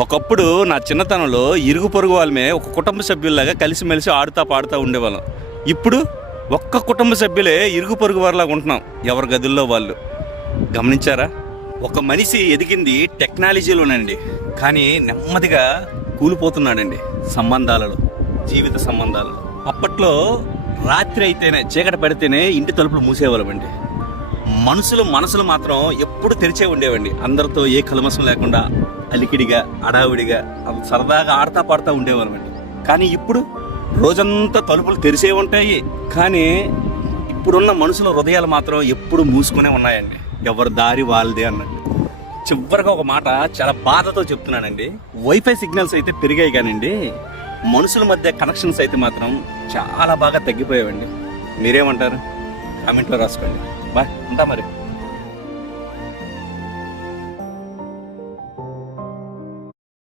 ఒకప్పుడు నా చిన్నతనంలో ఇరుగు పొరుగు వాళ్ళమే ఒక కుటుంబ సభ్యుల్లాగా కలిసిమెలిసి ఆడుతా పాడుతూ ఉండేవాళ్ళం. ఇప్పుడు ఒక్క కుటుంబ సభ్యులే ఇరుగు పొరుగు వారిలాగా ఉంటున్నాం, ఎవరి గదుల్లో వాళ్ళు. గమనించారా? ఒక మనిషి ఎదిగింది టెక్నాలజీలోనండి, కానీ నెమ్మదిగా కూలిపోతున్నాడండి సంబంధాలలో, జీవిత సంబంధాలలో. అప్పట్లో రాత్రి అయితేనే, చీకటి పడితేనే ఇంటి తలుపులు మూసేవాళ్ళమండి. మనసులు మాత్రం ఎప్పుడు తెరిచే ఉండేవండి. అందరితో ఏ కల్మషం లేకుండా అలికిడిగా, అడావిడిగా, సరదాగా ఆడతా పాడుతూ ఉండేవాళ్ళమండి. కానీ ఇప్పుడు రోజంతా తలుపులు తెరిచే ఉంటాయి, కానీ ఇప్పుడున్న మనుషుల హృదయాలు మాత్రం ఎప్పుడు మూసుకునే ఉన్నాయండి. ఎవరి దారి వాళ్ళదే అన్నట్టు. చివరిగా ఒక మాట చాలా బాధతో చెప్తున్నానండి. వైఫై సిగ్నల్స్ అయితే పెరిగాయి కానివ్వండి, మనుషుల మధ్య కనెక్షన్స్ అయితే మాత్రం చాలా బాగా తగ్గిపోయావండి. మీరేమంటారు? కామెంట్లో రాసుకోండి. బాయ్, ఉంటా మరి.